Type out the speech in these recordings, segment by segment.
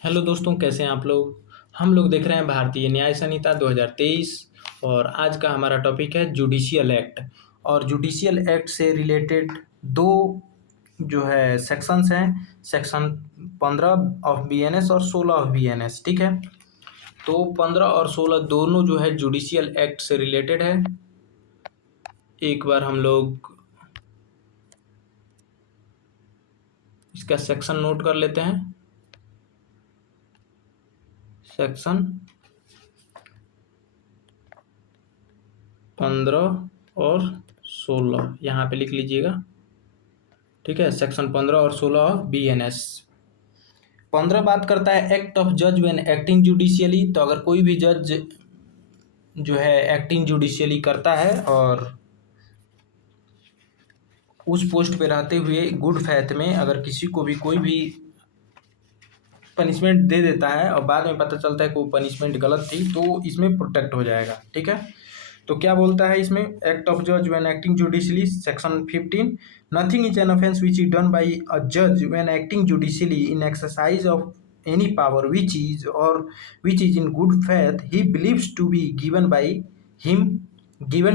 Hello दोस्तों, कैसे हैं आप लोग। हम लोग देख रहे हैं भारतीय न्याय संहिता 2023 और आज का हमारा टॉपिक है जुडिशियल एक्ट। और जुडिशियल एक्ट से रिलेटेड दो जो है सेक्शंस हैं, सेक्शन 15 ऑफ बीएनएस और 16 ऑफ बीएनएस। ठीक है, तो 15 और 16 दोनों जो है जुडिशियल एक्ट से रिलेटेड है। एक बार हम लोग इसका सेक्शन नोट कर लेते हैं। सेक्शन 15 और 16 यहाँ पे लिख लीजिएगा। ठीक है, सेक्शन 15 और 16 बीएनएस। 15 बात करता है एक्ट ऑफ जज व्हेन एक्टिंग जुडिशियली। तो अगर कोई भी जज जो है एक्टिंग जुडिशियली करता है और उस पोस्ट पे रहते हुए गुड फैथ में अगर किसी को भी कोई भी पनिशमेंट दे देता है और बाद में पता चलता है कि वो पनिशमेंट गलत थी, तो इसमें प्रोटेक्ट हो जाएगा। ठीक है, तो क्या बोलता है इसमें, एक्ट ऑफ जज when acting judicially, section 15, nothing is an offence which is done by a जज when acting judicially in exercise of any power which is in good faith he believes to be given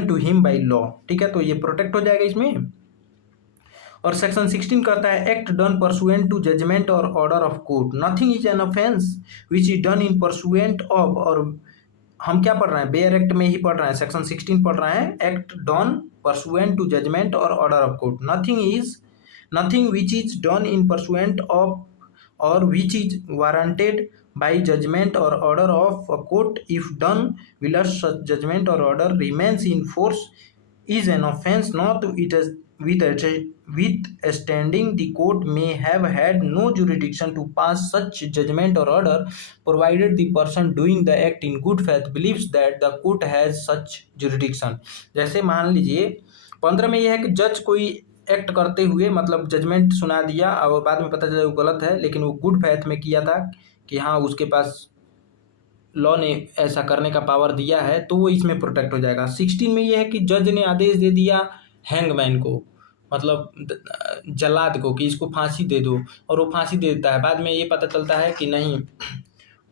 to him by law। ठीक है, तो ये protect हो जाएगा इसमें। और section 16 करता है act done pursuant to judgment और order of court, nothing is an offence which is done in pursuant of. और हम क्या पढ़ रहे हैं, बेयर एक्ट में ही पढ़ रहे हैं, सेक्शन 16 पढ़ रहे हैं, act done pursuant to judgment और order of court, nothing which is done in pursuant of और which is warranted by judgment or order of a court if done whilst such judgment or order remains in force is an offense not it is withstanding the court may have had no jurisdiction to pass such judgment or order provided the person doing the act in good faith believes that the court has such jurisdiction। जैसे मान लीजिए 15 में यह है कि जज कोई act करते हुए मतलब जजमेंट सुना दिया और बाद में पता चला वो गलत है, लेकिन वो गुड फैथ में किया था कि हाँ उसके पास लॉ ने ऐसा करने का पावर दिया है, तो वो इसमें प्रोटेक्ट हो जाएगा। 16 में ये है कि जज ने आदेश दे दिया हैंगमैन को, मतलब जल्लाद को, कि इसको फांसी दे दो, और वो फांसी दे देता है। बाद में ये पता चलता है कि नहीं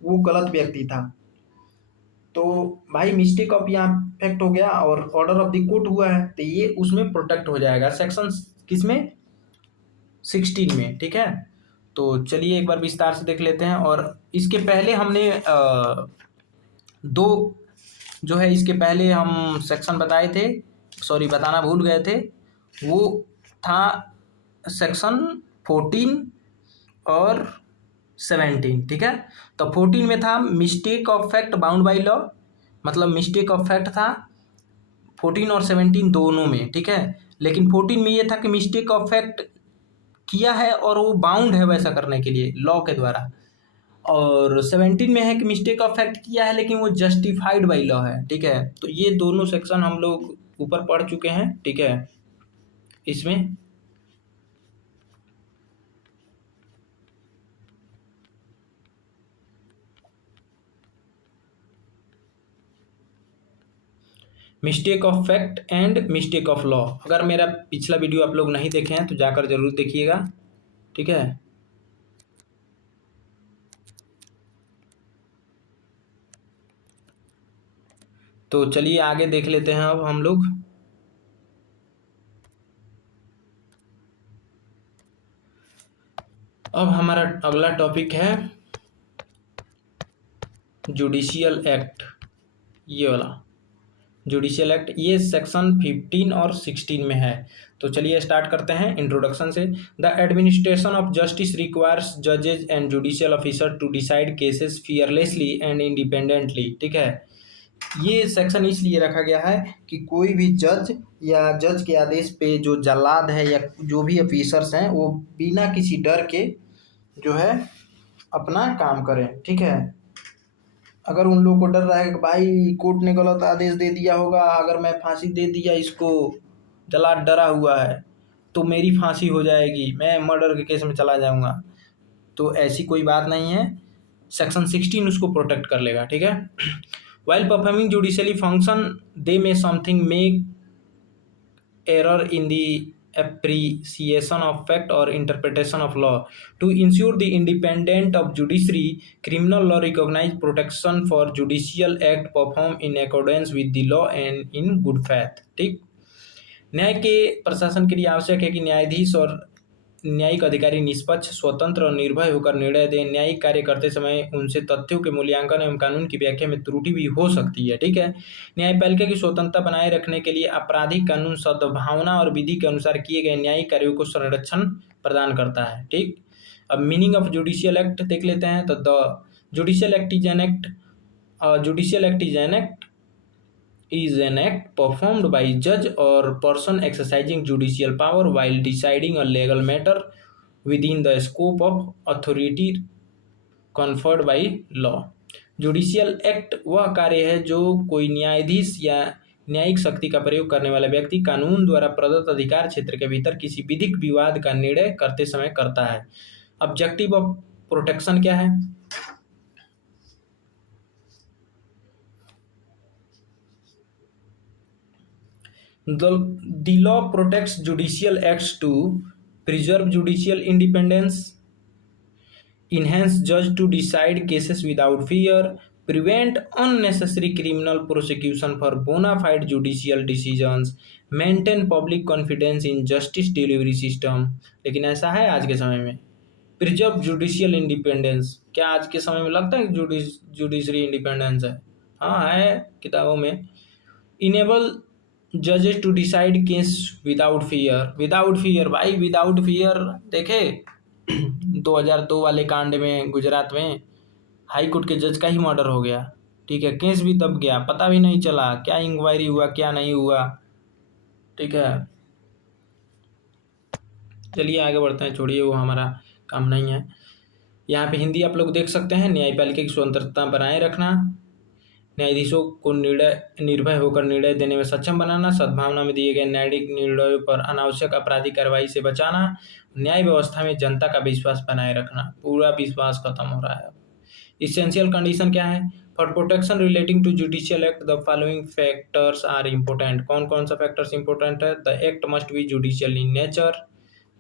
वो गलत व्यक्ति था, तो भाई मिस्टेक ऑफ यहाँ फैक्ट हो गया और ऑर्डर ऑफ द कोर्ट हुआ है, तो ये उसमें प्रोटेक्ट हो जाएगा सेक्शन किसमें, 16 में। ठीक है, तो चलिए एक बार विस्तार से देख लेते हैं। और इसके पहले हमने दो जो है इसके पहले हम सेक्शन बताए थे, सॉरी बताना भूल गए थे, वो था सेक्शन 14 और 17। ठीक है, तो 14 में था mistake of fact bound by law, मतलब मिस्टेक ऑफ फैक्ट था 14 और 17 दोनों में। ठीक है, लेकिन 14 में ये था कि मिस्टेक ऑफ फैक्ट किया है और वो बाउंड है वैसा करने के लिए लॉ के द्वारा। और 17 में है कि मिस्टेक ऑफ फैक्ट किया है लेकिन वो जस्टिफाइड बाई लॉ है। ठीक है, तो ये दोनों सेक्शन हम लोग ऊपर पढ़ चुके हैं। ठीक है, इसमें mistake of fact and mistake of law, अगर मेरा पिछला वीडियो आप लोग नहीं देखे हैं तो जाकर जरूर देखिएगा। ठीक है, तो चलिए आगे देख लेते हैं अब हम लोग। अब हमारा अगला टॉपिक है जुडिशियल एक्ट, ये वाला जुडिशियल एक्ट, ये सेक्शन 15 और 16 में है। तो चलिए स्टार्ट करते हैं इंट्रोडक्शन से। The administration of justice requires जजेज and judicial officer to decide cases fearlessly and independently. ठीक है, ये सेक्शन इसलिए रखा गया है कि कोई भी जज या जज के आदेश पे जो जल्लाद है या जो भी ऑफिसर्स हैं वो बिना किसी डर के जो है अपना काम करें। ठीक है, अगर उन लोगों को डर रहा है कि भाई कोर्ट ने गलत आदेश दे दिया होगा, अगर मैं फांसी दे दिया इसको, जल्लाद डरा हुआ है तो मेरी फांसी हो जाएगी, मैं मर्डर के केस में चला जाऊंगा, तो ऐसी कोई बात नहीं है। सेक्शन 16 उसको प्रोटेक्ट कर लेगा। ठीक है, while performing judicially function they may something make error in the appreciation of fact or interpretation of law. To ensure the independence of judiciary, criminal law recognize protection for judicial act performed in accordance with the law and in good faith. ठीक, न्याय के प्रशासन के लिए आवश्यक है कि न्यायाधीश और न्यायिक अधिकारी निष्पक्ष, स्वतंत्र और निर्भय होकर निर्णय दें। न्यायिक कार्य करते समय उनसे तथ्यों के मूल्यांकन एवं कानून की व्याख्या में त्रुटि भी हो सकती है। ठीक है, न्यायपालिका की स्वतंत्रता बनाए रखने के लिए आपराधिक कानून सद्भावना और विधि के अनुसार किए गए न्यायिक कार्यों को संरक्षण प्रदान करता है। ठीक, अब मीनिंग ऑफ जुडिशियल एक्ट देख लेते हैं। तो the judicial act is an act is an act performed by judge or person exercising judicial power while deciding a legal matter within the scope of authority conferred by law. Judicial act वह कार्य है जो कोई न्यायाधीश या न्यायिक शक्ति का प्रयोग करने वाला व्यक्ति कानून द्वारा प्रदत्त अधिकार क्षेत्र के भीतर किसी विधिक विवाद का निर्णय करते समय करता है। ऑब्जेक्टिव ऑफ प्रोटेक्शन क्या है? The law protects judicial acts to preserve judicial independence, enhance judge to decide cases without fear, prevent unnecessary criminal prosecution for bona fide judicial decisions, maintain public confidence in justice delivery system। लेकिन ऐसा है आज के समय में? Preserve judicial independence, क्या आज के समय में लगता है कि जुडिशरी इंडिपेंडेंस है? हाँ है, किताबों में। इनेबल जजेस to decide case without fear भाई, विदाउट फियर देखे 2002 वाले कांड में गुजरात में हाई कोर्ट के जज का ही मर्डर हो गया। ठीक है, केस भी दब गया, पता भी नहीं चला क्या इंक्वायरी हुआ क्या नहीं हुआ। ठीक है, चलिए आगे बढ़ते हैं, छोड़िए वो हमारा काम नहीं है। यहाँ पे हिंदी आप लोग देख सकते हैं। न्यायपालिका की स्वतंत्रता बनाए रखना, न्यायाधीशों को निर्भय होकर निर्णय देने में सक्षम बनाना, सद्भावना में दिए गए न्यायिक निर्णयों पर अनावश्यक आपराधिक कार्रवाई से बचाना, न्याय व्यवस्था में जनता का विश्वास बनाए रखना। पूरा विश्वास खत्म हो रहा है। इसेंशियल कंडीशन क्या है? For protection relating to judicial act the following factors are important. कौन कौन सा फैक्टर्स इंपॉर्टेंट है? The act must be judicial in nature,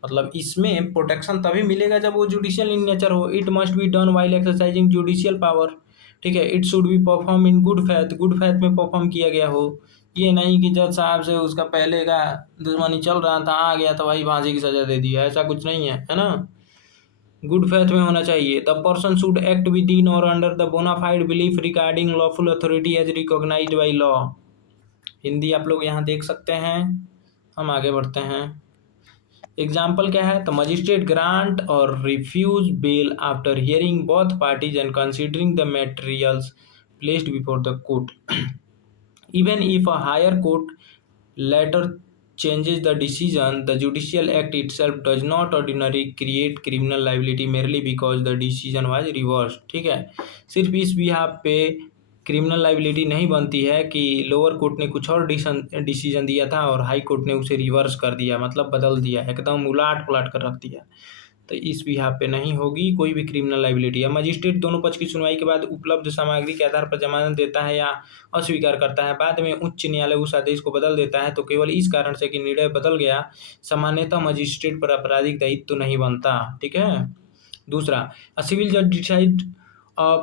मतलब इसमें प्रोटेक्शन तभी मिलेगा जब वो जुडिशियल इन नेचर हो। It must be done while exercising judicial power. ठीक है, it should be perform in good faith में परफॉर्म किया गया हो। ये नहीं कि जज साहब से उसका पहले का दुश्मनी चल रहा था, आ गया तो भाई फांसी की सजा दे दी, ऐसा कुछ नहीं है ना। गुड फैथ में होना चाहिए। The person should act within और under the bona fide belief regarding lawful authority as recognised by law. Hindi आप लोग यहाँ देख सकते हैं। हम आगे बढ़ते हैं। एग्जाम्पल क्या है? तो मजिस्ट्रेट ग्रांट और refuse bail after hearing both parties and considering the materials placed before the court, even if a higher court later changes the decision, the judicial act itself does not ordinarily create criminal liability merely because the decision was reversed। ठीक है, सिर्फ इस behalf पे criminal liability नहीं बनती है कि lower court ने कुछ और डिसीजन दिया था और हाई कोर्ट ने उसे रिवर्स कर दिया, मतलब बदल दिया, एकदम उलाट पलट कर रख दिया, तो इस बिहाफ पे नहीं होगी कोई भी क्रिमिनल लाइबिलिटी। या मजिस्ट्रेट दोनों पक्ष की सुनवाई के बाद उपलब्ध सामग्री के आधार पर जमानत देता है या अस्वीकार करता है, बाद में उच्च न्यायालय उस आदेश को बदल देता है, तो केवल इस कारण से कि निर्णय बदल गया, सामान्यतः मजिस्ट्रेट पर आपराधिक दायित्व तो नहीं बनता। ठीक है। दूसरा, अ सिविल जज decide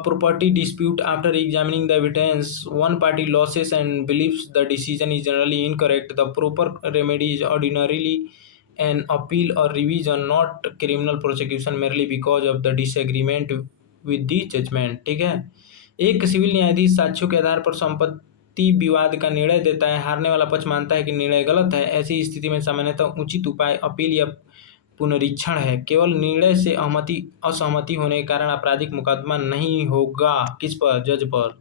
property dispute after examining the evidence, one party loses and believes the decision is generally incorrect, the proper remedy is ordinarily an appeal or revision, not criminal prosecution merely because of the disagreement with the judgment। ठीक है, एक civil न्यायाधीश साक्ष्यों के आधार पर संपत्ति विवाद का निर्णय देता है, हारने वाला पक्ष मानता है कि निर्णय गलत है, ऐसी स्थिति में सामान्यतः उचित उपाय अपील या पुनरीक्षण है। केवल निर्णय से असहमति होने के कारण आपराधिक मुकदमा नहीं होगा। किस पर? जज पर।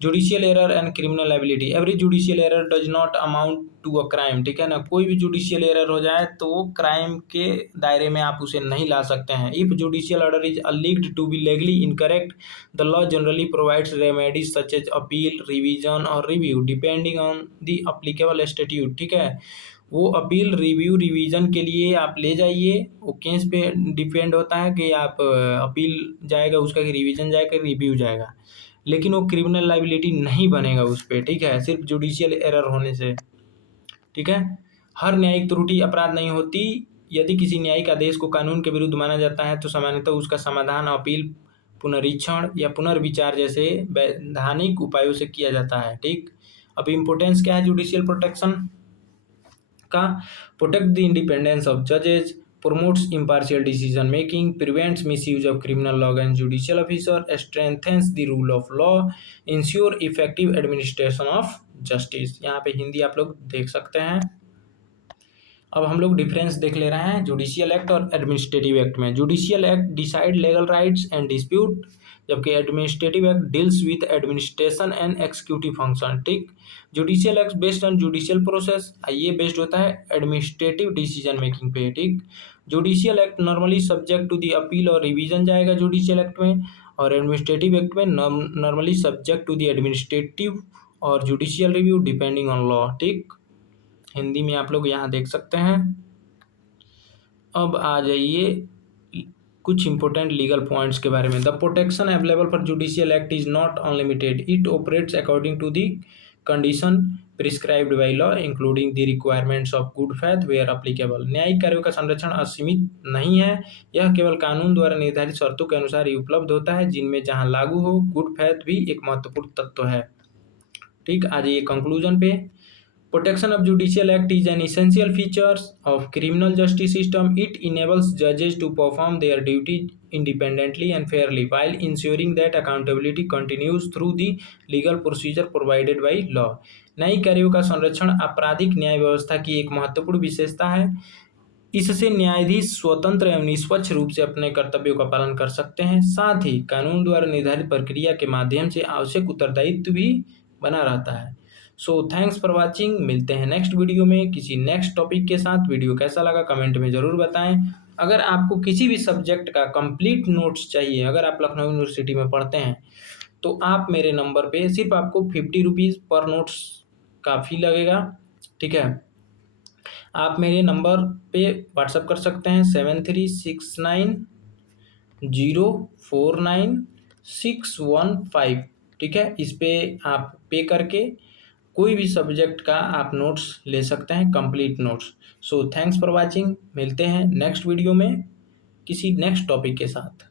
Judicial error and criminal liability, every judicial error does not amount to a crime. ठीक है ना, कोई भी जुडिशियल एरर हो जाए तो वो क्राइम के दायरे में आप उसे नहीं ला सकते हैं। If judicial order is alleged to be legally incorrect, the law generally provides remedies such as appeal, revision और review depending on the applicable statute. ठीक है, वो अपील, रिव्यू, रिवीजन के लिए आप ले जाइए, वो केस पे डिपेंड होता है कि आप अपील जाएगा उसका कि रिवीजन जाएगा रिव्यू जाएगा, लेकिन वो क्रिमिनल लाइबिलिटी नहीं बनेगा उस पर। ठीक है, सिर्फ जुडिशियल एरर होने से। ठीक है, हर न्यायिक त्रुटि अपराध नहीं होती। यदि किसी न्यायिक आदेश को कानून के विरुद्ध माना जाता है तो सामान्यतः उसका समाधान अपील, पुनरीक्षण या पुनर्विचार जैसे वैधानिक उपायों से किया जाता है। ठीक, अब इम्पोर्टेंस क्या है जुडिशियल प्रोटेक्शन का? प्रोटेक्ट द इंडिपेंडेंस ऑफ जजेज, promotes impartial decision making, prevents misuse of criminal law against judicial officer, strengthens the rule of law, ensure effective administration of justice। यहाँ पे हिंदी आप लोग देख सकते हैं। अब हम लोग डिफरेंस देख ले रहे हैं जुडिशियल एक्ट और एडमिनिस्ट्रेटिव एक्ट में। Judicial act decide legal rights and dispute, जबकि administrative act deals with administration and executive function. ठीक, judicial act based on judicial process, ये बेस्ड होता है एडमिनिस्ट्रेटिव डिसीजन मेकिंग पे। ठीक, judicial act normally subject to the appeal और revision जाएगा judicial act में, और एडमिनिस्ट्रेटिव एक्ट में normally subject to the administrative और judicial review depending on law. ठीक, हिंदी में आप लोग यहाँ देख सकते हैं। अब आ जाइए कुछ इंपॉर्टेंट लीगल पॉइंट्स के बारे में। The protection available for judicial act is not unlimited, it operates according to the condition prescribed by law including the requirements of good faith where applicable. न्यायिक कार्यों का संरक्षण असीमित नहीं है, यह केवल कानून द्वारा निर्धारित शर्तों के अनुसार ही उपलब्ध होता है, जिनमें जहां लागू हो। गुड फेथ भी एक महत्वपूर्ण तत्व है। ठीक, आ जाइए कंक्लूजन पे। Protection of Judicial Act is an essential feature of criminal justice system. It enables judges to perform their duties independently and fairly while ensuring that accountability continues through the legal procedure provided by law. न्यायिक कार्यों का संरक्षण आपराधिक न्याय व्यवस्था की एक महत्वपूर्ण विशेषता है। इससे न्यायाधीश स्वतंत्र एवं निष्पक्ष रूप से अपने कर्तव्यों का पालन कर सकते हैं, साथ ही कानून द्वारा निर्धारित प्रक्रिया के माध्यम से आवश्यक उत्तरदायित्व भी बना रहता है। So thanks for watching. मिलते हैं नेक्स्ट वीडियो में किसी नेक्स्ट टॉपिक के साथ। वीडियो कैसा लगा कमेंट में ज़रूर बताएं। अगर आपको किसी भी सब्जेक्ट का कंप्लीट नोट्स चाहिए, अगर आप लखनऊ यूनिवर्सिटी में पढ़ते हैं, तो आप मेरे नंबर पे सिर्फ आपको 50 रुपीज़ पर नोट्स का फी लगेगा। ठीक है, आप मेरे नंबर पे व्हाट्सअप कर सकते हैं 7369049615। ठीक है, इस पे आप पे करके कोई भी सब्जेक्ट का आप नोट्स ले सकते हैं, complete notes. So thanks for watching. मिलते हैं नेक्स्ट वीडियो में किसी नेक्स्ट टॉपिक के साथ।